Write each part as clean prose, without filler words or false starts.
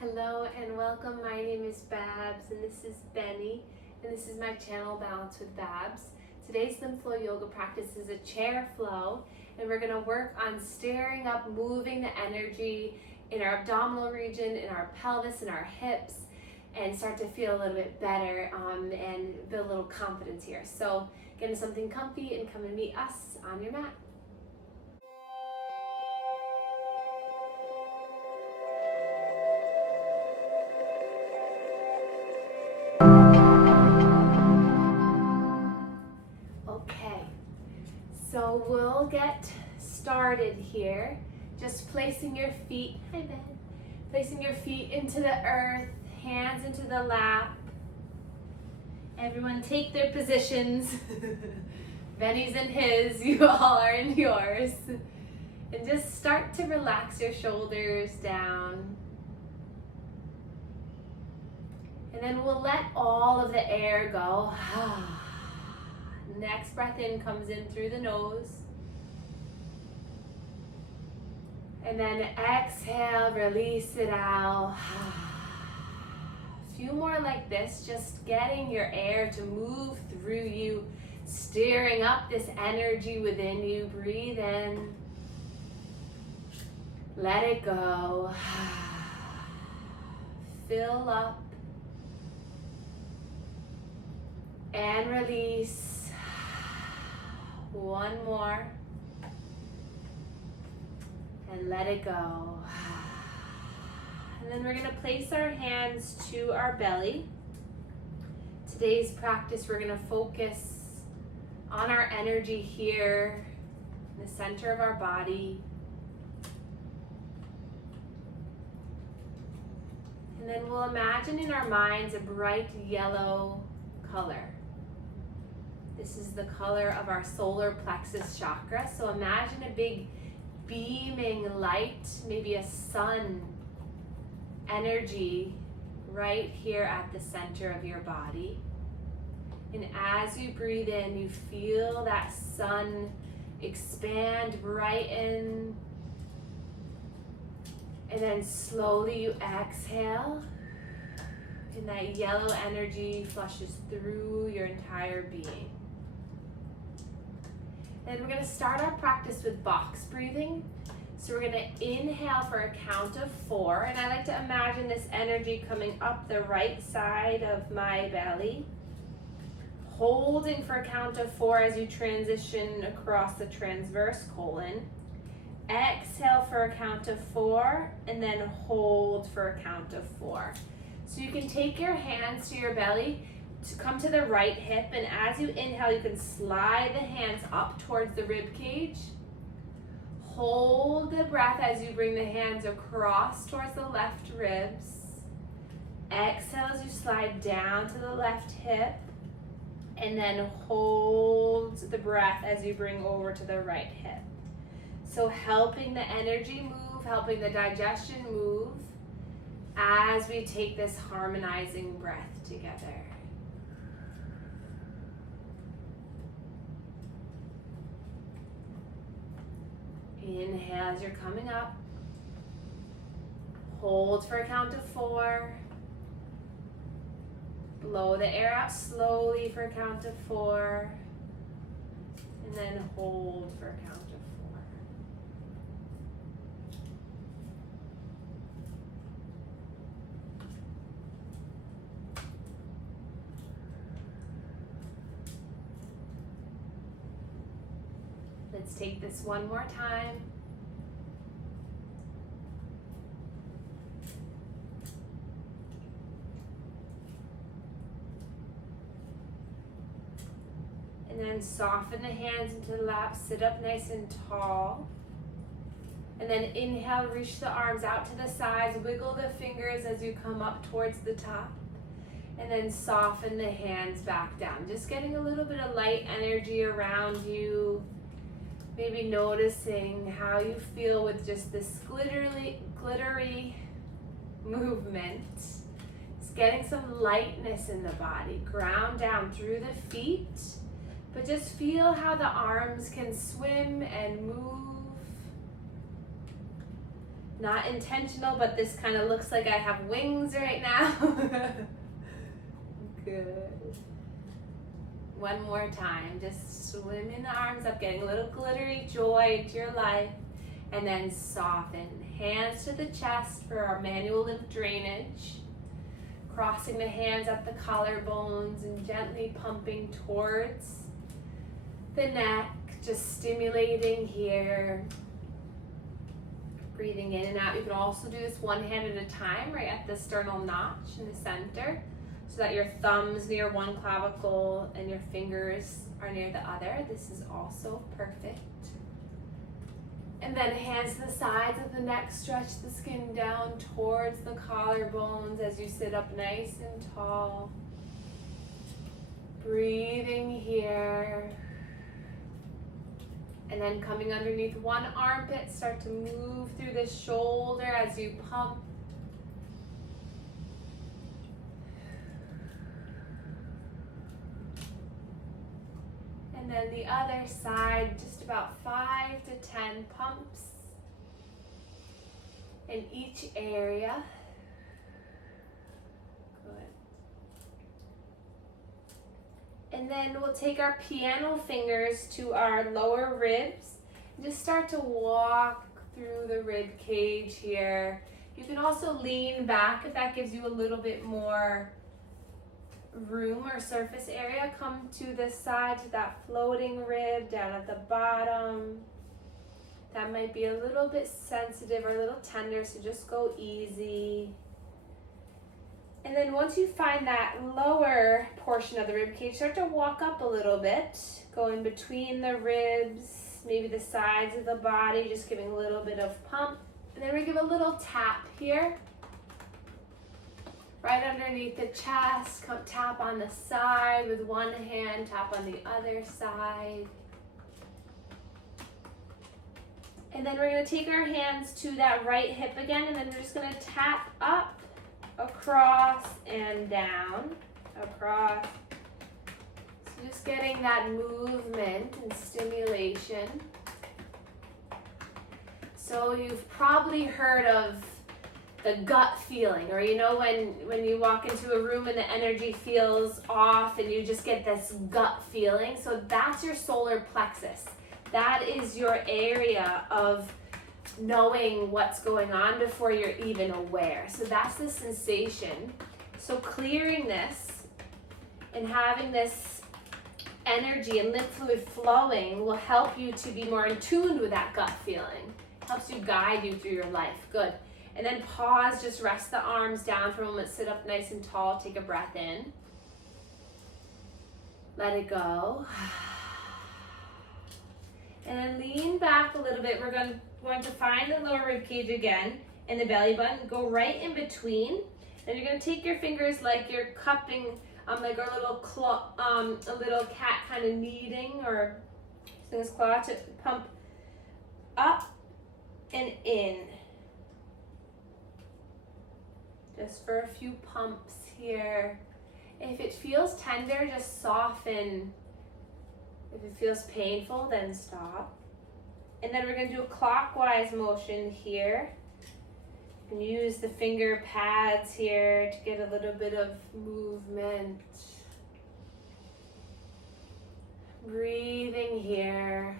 Hello and welcome. My name is Babz and this is Benny, and this is my channel Balance with Babz. Today's Lymph flow yoga practice is a chair flow, and we're going to work on stirring up, moving the energy in our abdominal region, in our pelvis, in our hips, and start to feel a little bit better and build a little confidence here. So get into something comfy and come and meet us on your mat. Okay, so we'll get started here. Just placing your feet, hi Ben, placing your feet into the earth, hands into the lap. Everyone take their positions. Benny's in his, you all are in yours. And just start to relax your shoulders down. And then we'll let all of the air go. Next breath in comes in through the nose. And then exhale, release it out. A few more like this, just getting your air to move through you, stirring up this energy within you. Breathe in. Let it go. Fill up. And release. One more. And let it go. And then we're going to place our hands to our belly. Today's practice, we're going to focus on our energy here in the center of our body. And then we'll imagine in our minds a bright yellow color. This is the color of our solar plexus chakra. So imagine a big beaming light, maybe a sun energy right here at the center of your body. And as you breathe in, you feel that sun expand, brighten. And then slowly you exhale. And that yellow energy flushes through your entire being. And we're going to start our practice with box breathing. So we're going to inhale for a count of 4. And I like to imagine this energy coming up the right side of my belly. Holding for a count of 4 as you transition across the transverse colon. Exhale for a count of 4 and then hold for a count of 4. So you can take your hands to your belly to come to the right hip, and as you inhale, you can slide the hands up towards the rib cage. Hold the breath as you bring the hands across towards the left ribs. Exhale as you slide down to the left hip, and then hold the breath as you bring over to the right hip. So helping the energy move, helping the digestion move as we take this harmonizing breath together. Inhale as you're coming up. Hold for a count of 4. Blow the air out slowly for a count of 4. And then hold for a count of 4. Let's take this one more time. And then soften the hands into the lap, sit up nice and tall. And then inhale, reach the arms out to the sides, wiggle the fingers as you come up towards the top. And then soften the hands back down. Just getting a little bit of light energy around you. Maybe noticing how you feel with just this glittery movement. Just getting some lightness in the body. Ground down through the feet, but just feel how the arms can swim and move. Not intentional, but this kind of looks like I have wings right now. Good. One more time. Just swimming the arms up, getting a little glittery joy into your life. And then soften. Hands to the chest for our manual lymph drainage. Crossing the hands up the collarbones and gently pumping towards the neck. Just stimulating here. Breathing in and out. You can also do this one hand at a time, right at the sternal notch in the center, so that your thumbs near one clavicle and your fingers are near the other. This is also perfect. And then hands to the sides of the neck, stretch the skin down towards the collarbones as you sit up nice and tall. Breathing here. And then coming underneath one armpit, start to move through the shoulder as you pump. And then the other side, just about 5 to 10 pumps in each area. And then we'll take our piano fingers to our lower ribs and just start to walk through the rib cage here. You can also lean back if that gives you a little bit more room or surface area. Come to the side to that floating rib down at the bottom. That might be a little bit sensitive or a little tender, so just go easy. And then once you find that lower portion of the rib cage, start to walk up a little bit, go in between the ribs, maybe the sides of the body, just giving a little bit of pump. And then we give a little tap here, right underneath the chest. Come tap on the side with one hand, tap on the other side. And then we're going to take our hands to that right hip again, and then we're just going to tap up, across and down, across. So just getting that movement and stimulation. So you've probably heard of the gut feeling, or you know when you walk into a room and the energy feels off and you just get this gut feeling. So that's your solar plexus. That is your area of knowing what's going on before you're even aware. So that's the sensation. So clearing this and having this energy and lymph fluid flowing will help you to be more in tune with that gut feeling. Helps you guide you through your life. Good. And then pause, just rest the arms down for a moment, sit up nice and tall, take a breath in. Let it go. And then lean back a little bit. We're going to find the lower rib cage again and the belly button. Go right in between. And you're going to take your fingers like you're cupping, like a little claw, a little cat kind of kneading or using his claw to pump up and in. Just for a few pumps here. If it feels tender, just soften. If it feels painful, then stop. And then we're going to do a clockwise motion here. You can use the finger pads here to get a little bit of movement. Breathing here.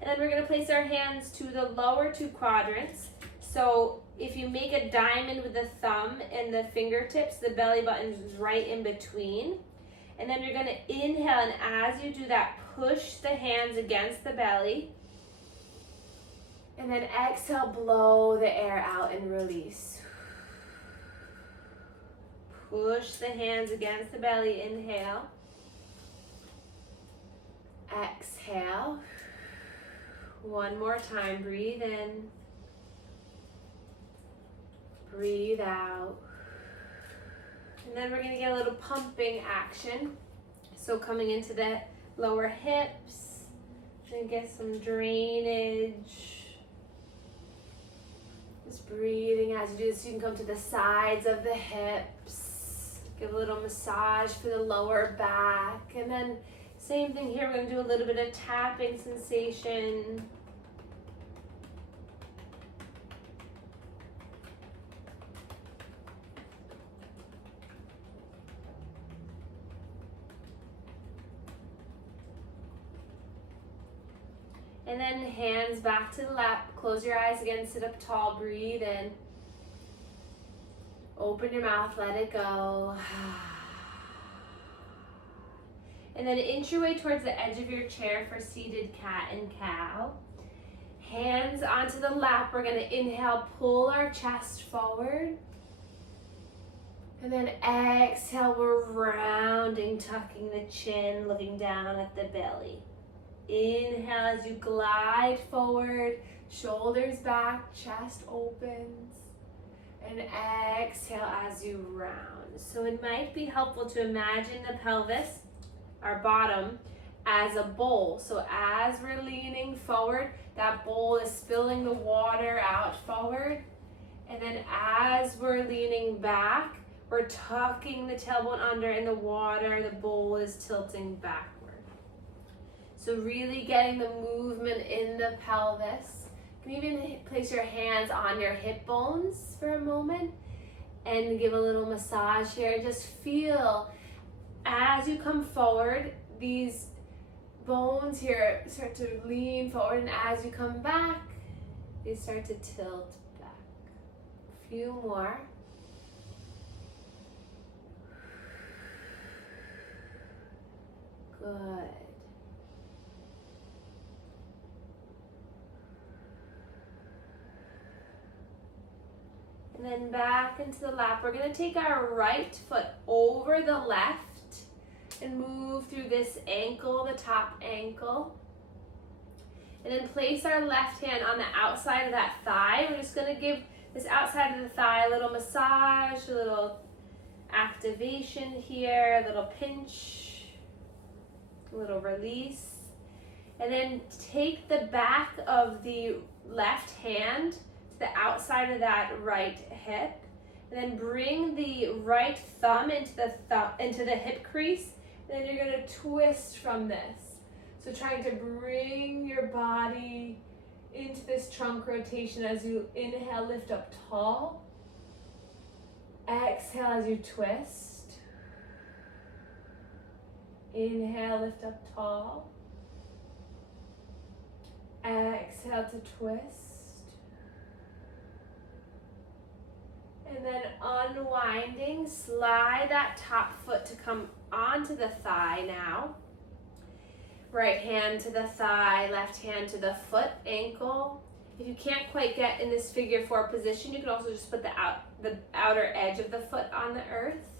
And then we're going to place our hands to the lower two quadrants. So if you make a diamond with the thumb and the fingertips, the belly button is right in between. And then you're going to inhale, and as you do that, push the hands against the belly. And then exhale, blow the air out and release. Push the hands against the belly, inhale. Exhale. One more time, breathe in. Breathe out. And then we're going to get a little pumping action. So coming into the lower hips, and get some drainage. Just breathing as you do this. You can come to the sides of the hips. Give a little massage for the lower back. And then Same thing here, we're going to do a little bit of tapping sensation. And then hands back to the lap, close your eyes again, sit up tall, breathe in. Open your mouth, let it go. And then inch your way towards the edge of your chair for seated cat and cow. Hands onto the lap, we're gonna inhale, pull our chest forward. And then exhale, we're rounding, tucking the chin, looking down at the belly. Inhale as you glide forward, shoulders back, chest opens. And exhale as you round. So it might be helpful to imagine the pelvis, our bottom, as a bowl. So as we're leaning forward, that bowl is spilling the water out forward. And then as we're leaning back, we're tucking the tailbone under in the water, the bowl is tilting backward. So really getting the movement in the pelvis. You can even place your hands on your hip bones for a moment and give a little massage here. Just feel as you come forward, these bones here start to lean forward, and as you come back, they start to tilt back. A few more. Good. And then back into the lap. We're going to take our right foot over the left and move through this ankle, the top ankle. And then place our left hand on the outside of that thigh. We're just going to give this outside of the thigh a little massage, a little activation here, a little pinch, a little release. And then take the back of the left hand to the outside of that right hip, and then bring the right thumb into the hip crease, and then you're going to twist from this. So trying to bring your body into this trunk rotation as you inhale, lift up tall. Exhale as you twist. Inhale, lift up tall. Exhale to twist. And then unwinding, slide that top foot to come onto the thigh now. Right hand to the thigh, left hand to the foot, ankle. If you can't quite get in this figure 4 position, you can also just put the outer edge of the foot on the earth.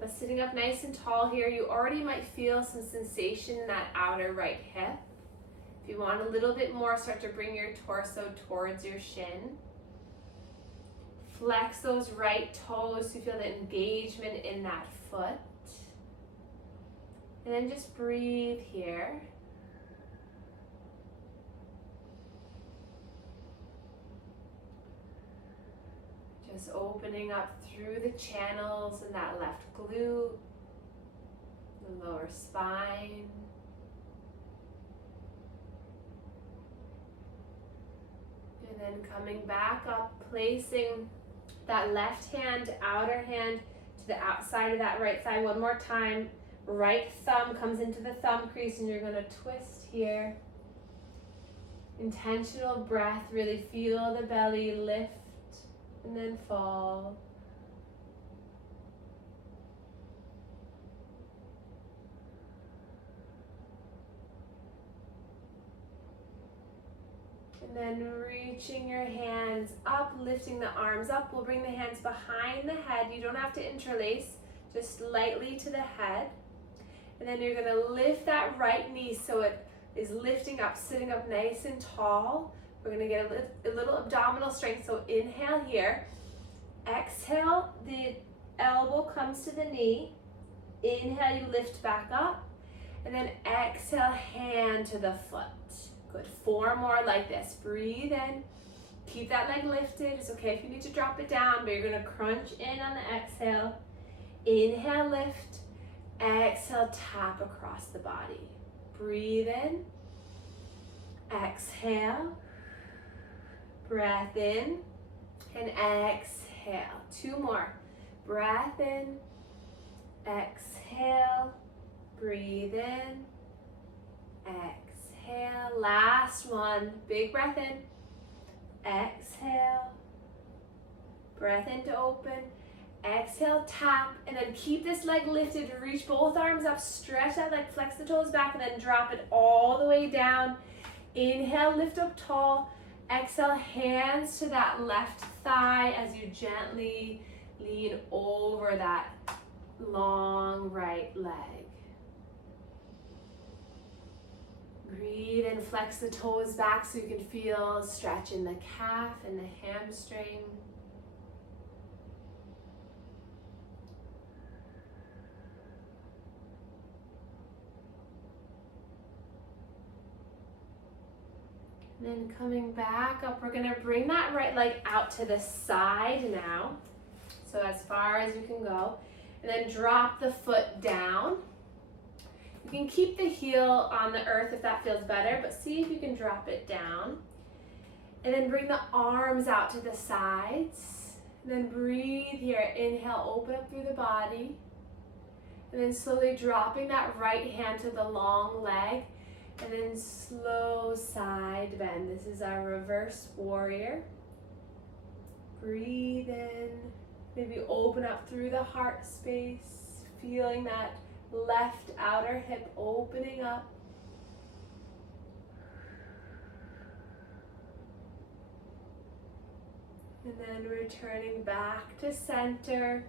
But sitting up nice and tall here, you already might feel some sensation in that outer right hip. If you want a little bit more, start to bring your torso towards your shin. Flex those right toes so you feel the engagement in that foot. And then just breathe here. Just opening up through the channels in that left glute, the lower spine. And then coming back up, placing that left hand, outer hand to the outside of that right thigh. One more time. Right thumb comes into the thumb crease, and you're going to twist here. Intentional breath. Really feel the belly lift and then fall. And then reaching your hands up, lifting the arms up. We'll bring the hands behind the head. You don't have to interlace, just lightly to the head. And then you're going to lift that right knee so it is lifting up, sitting up nice and tall. We're going to get a little abdominal strength. So inhale here. Exhale, the elbow comes to the knee. Inhale, you lift back up. And then exhale, hand to the foot. Good. 4 more like this. Breathe in. Keep that leg lifted. It's okay if you need to drop it down, but you're going to crunch in on the exhale. Inhale, lift. Exhale, tap across the body. Breathe in. Exhale. Breath in. And exhale. 2 more. Breath in. Exhale. Breathe in. Exhale. Last one. Big breath in. Exhale. Breath in to open. Exhale, tap, and then keep this leg lifted. Reach both arms up, stretch that leg, flex the toes back, and then drop it all the way down. Inhale, lift up tall. Exhale, hands to that left thigh as you gently lean over that long right leg. Breathe and flex the toes back so you can feel stretch in the calf and the hamstring. And then coming back up, we're gonna bring that right leg out to the side now. So as far as you can go. And then drop the foot down. You can keep the heel on the earth if that feels better, but see if you can drop it down. And then bring the arms out to the sides. And then breathe here. Inhale, open up through the body. And then slowly dropping that right hand to the long leg. And then slow side bend. This is our reverse warrior. Breathe in. Maybe open up through the heart space. Feeling that left outer hip opening up. And then returning back to center.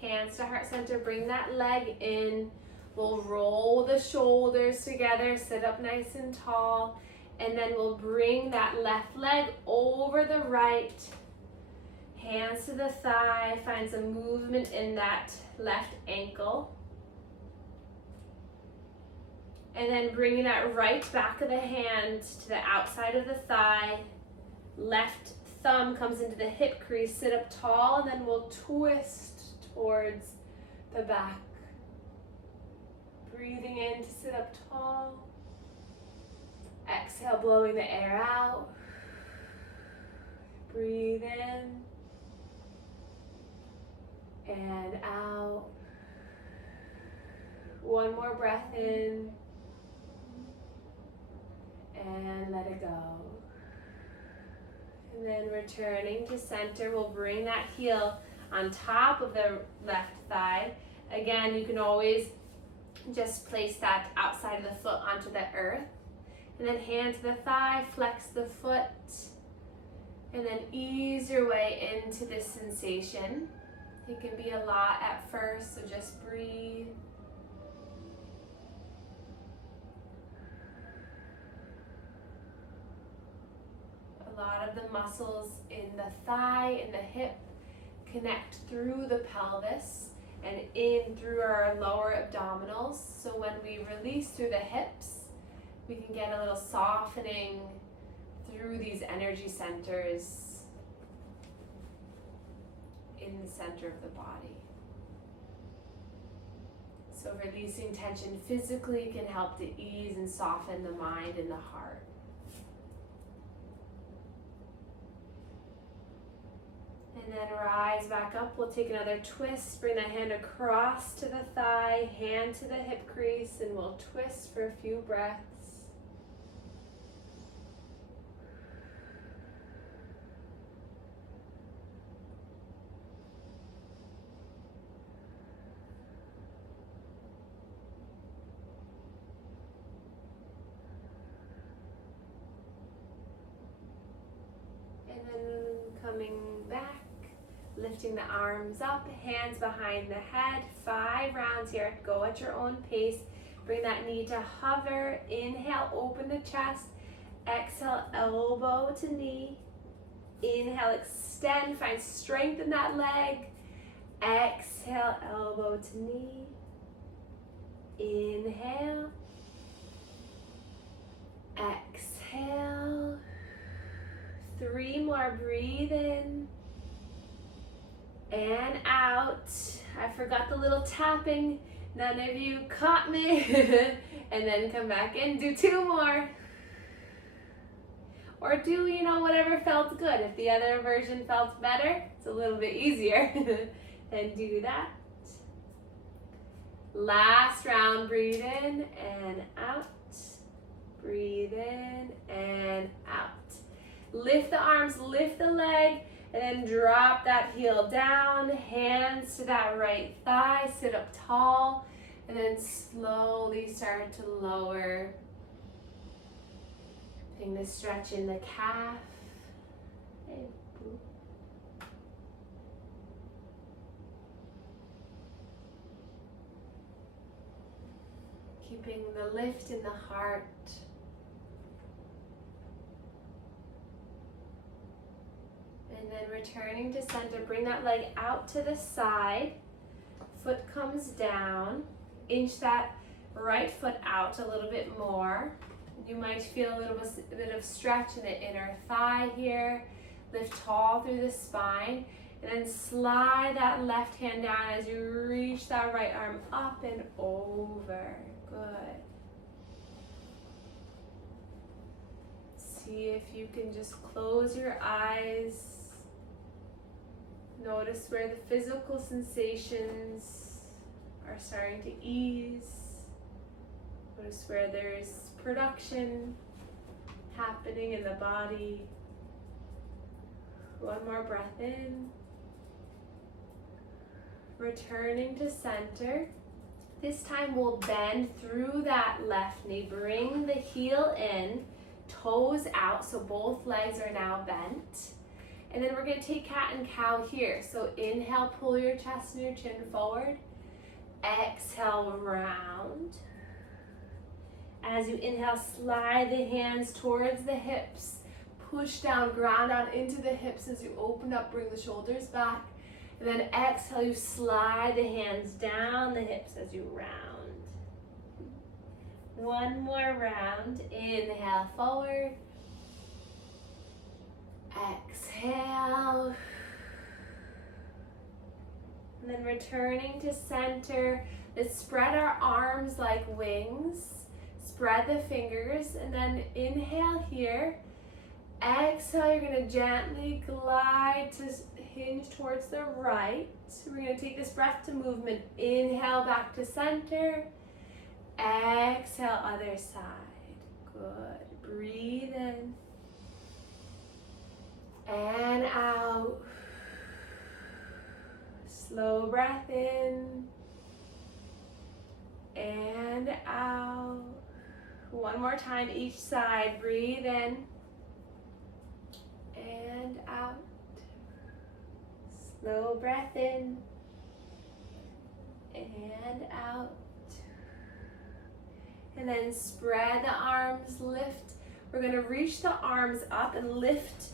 Hands to heart center. Bring that leg in. We'll roll the shoulders together, sit up nice and tall, and then we'll bring that left leg over the right. Hands to the thigh, find some movement in that left ankle. And then bringing that right back of the hand to the outside of the thigh. Left thumb comes into the hip crease, sit up tall, and then we'll twist towards the back. Breathing in to sit up tall. Exhale, blowing the air out. Breathe in. And out. One more breath in. And let it go. And then returning to center, we'll bring that heel on top of the left thigh. Again, you can always just place that outside of the foot onto the earth. And then hand to the thigh, flex the foot. And then ease your way into this sensation. It can be a lot at first, so just breathe. A lot of the muscles in the thigh and the hip connect through the pelvis and in through our lower abdominals. So when we release through the hips, we can get a little softening through these energy centers in the center of the body. So releasing tension physically can help to ease and soften the mind and the heart. And then rise back up. We'll take another twist. Bring the hand across to the thigh, hand to the hip crease, and we'll twist for a few breaths. And then coming back. Lifting the arms up, hands behind the head. 5 rounds here. Go at your own pace. Bring that knee to hover. Inhale, open the chest. Exhale, elbow to knee. Inhale, extend. Find strength in that leg. Exhale, elbow to knee. Inhale. Exhale. 3 more. Breathe in. And out. I forgot the little tapping. None of you caught me. And then come back in, do 2 more. Or do, whatever felt good. If the other version felt better, it's a little bit easier. Then do that. Last round, breathe in and out. Breathe in and out. Lift the arms, lift the leg, and then drop that heel down. Hands to that right thigh, sit up tall, and then slowly start to lower. Bring the stretch in the calf. Keeping the lift in the heart. And then returning to center, bring that leg out to the side. Foot comes down. Inch that right foot out a little bit more. You might feel a little bit of stretch in the inner thigh here. Lift tall through the spine. And then slide that left hand down as you reach that right arm up and over. Good. See if you can just close your eyes. Notice where the physical sensations are starting to ease. Notice where there's production happening in the body. One more breath in. Returning to center. This time we'll bend through that left knee. Bring the heel in, toes out, so both legs are now bent. And then we're going to take cat and cow here. So inhale, pull your chest and your chin forward. Exhale, round. As you inhale, slide the hands towards the hips. Push down, ground down into the hips as you open up, bring the shoulders back. And then exhale, you slide the hands down the hips as you round. One more round. Inhale, forward. Exhale. And then returning to center. Let's spread our arms like wings. Spread the fingers and then inhale here. Exhale, you're going to gently glide to hinge towards the right. So we're going to take this breath to movement. Inhale back to center. Exhale, other side. Good. Breathe in. And out. Slow breath in. And out. One more time each side. Breathe in. And out. Slow breath in. And out. And then spread the arms, lift. We're going to reach the arms up and lift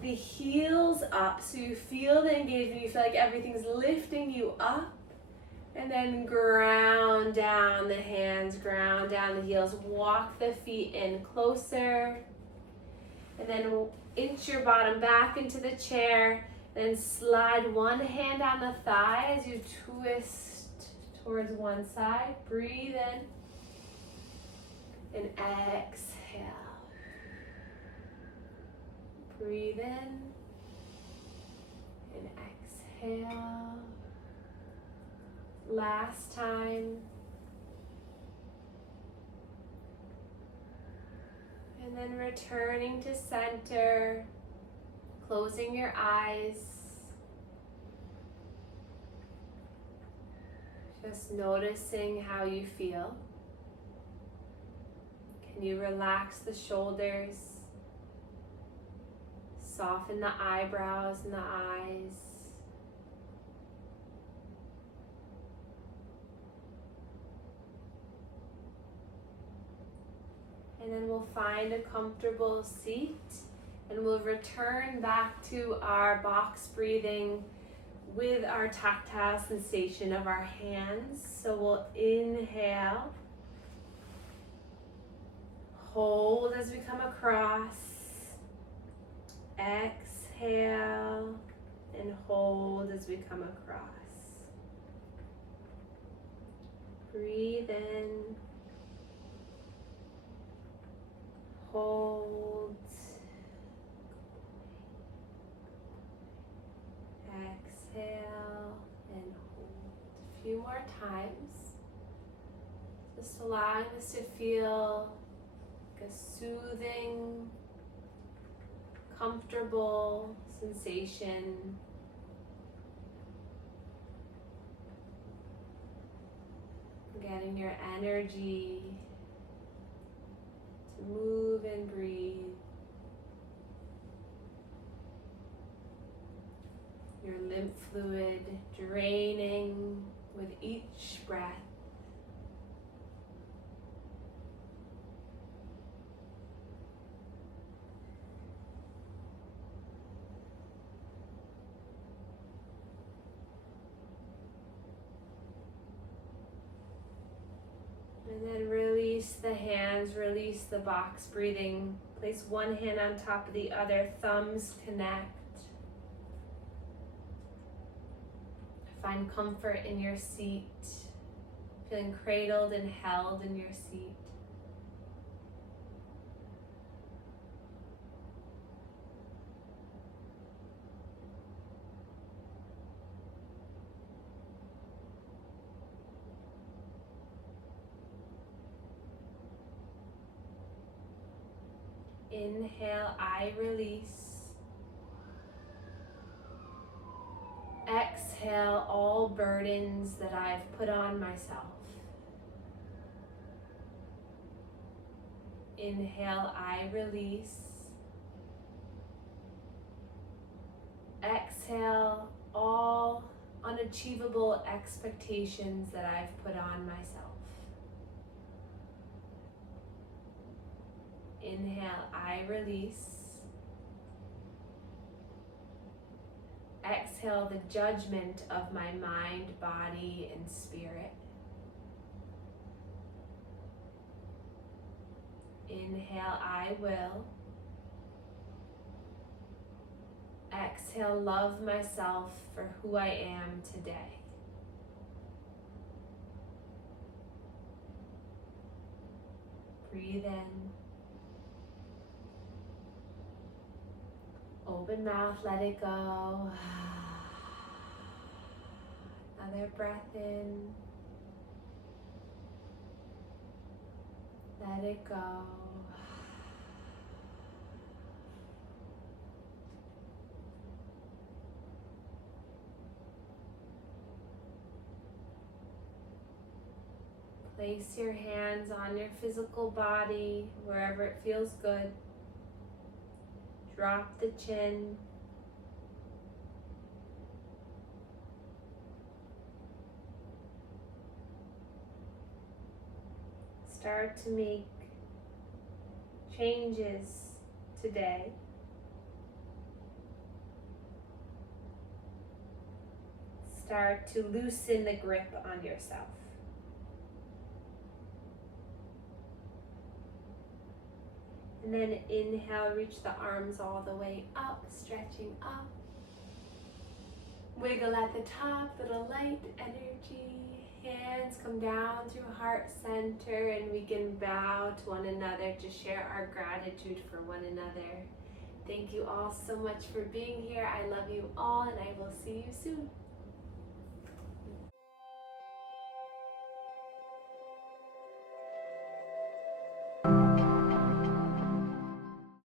the heels up so you feel the engagement. You feel like everything's lifting you up. And then ground down the hands, ground down the heels. Walk the feet in closer. And then inch your bottom back into the chair. Then slide one hand down the thigh as you twist towards one side. Breathe in. And exhale. Breathe in. And exhale. Last time. And then returning to center, closing your eyes. Just noticing how you feel. Can you relax the shoulders? Soften the eyebrows and the eyes. And then we'll find a comfortable seat and we'll return back to our box breathing with our tactile sensation of our hands. So we'll inhale, hold as we come across, exhale, and hold as we come across. Breathe in. Hold. Exhale and hold. A few more times. Just allowing this to feel like a soothing, comfortable sensation. Getting your energy to move and breathe. Your lymph fluid draining with each breath. And then release the hands, release the box breathing. Place one hand on top of the other, thumbs connect. Find comfort in your seat, feeling cradled and held in your seat. Inhale, I release. Exhale all burdens that I've put on myself. Inhale, I release. Exhale all unachievable expectations that I've put on myself. Inhale, I release. Exhale the judgment of my mind, body, and spirit. Inhale, I will. Exhale, love myself for who I am today. Breathe in. Open mouth, let it go. Another breath in. Let it go. Place your hands on your physical body, wherever it feels good. Drop the chin. Start to make changes today. Start to loosen the grip on yourself. And then inhale, reach the arms all the way up, stretching up. Wiggle at the top, little light energy. Hands come down through heart center, and we can bow to one another to share our gratitude for one another. Thank you all so much for being here. I love you all, and I will see you soon.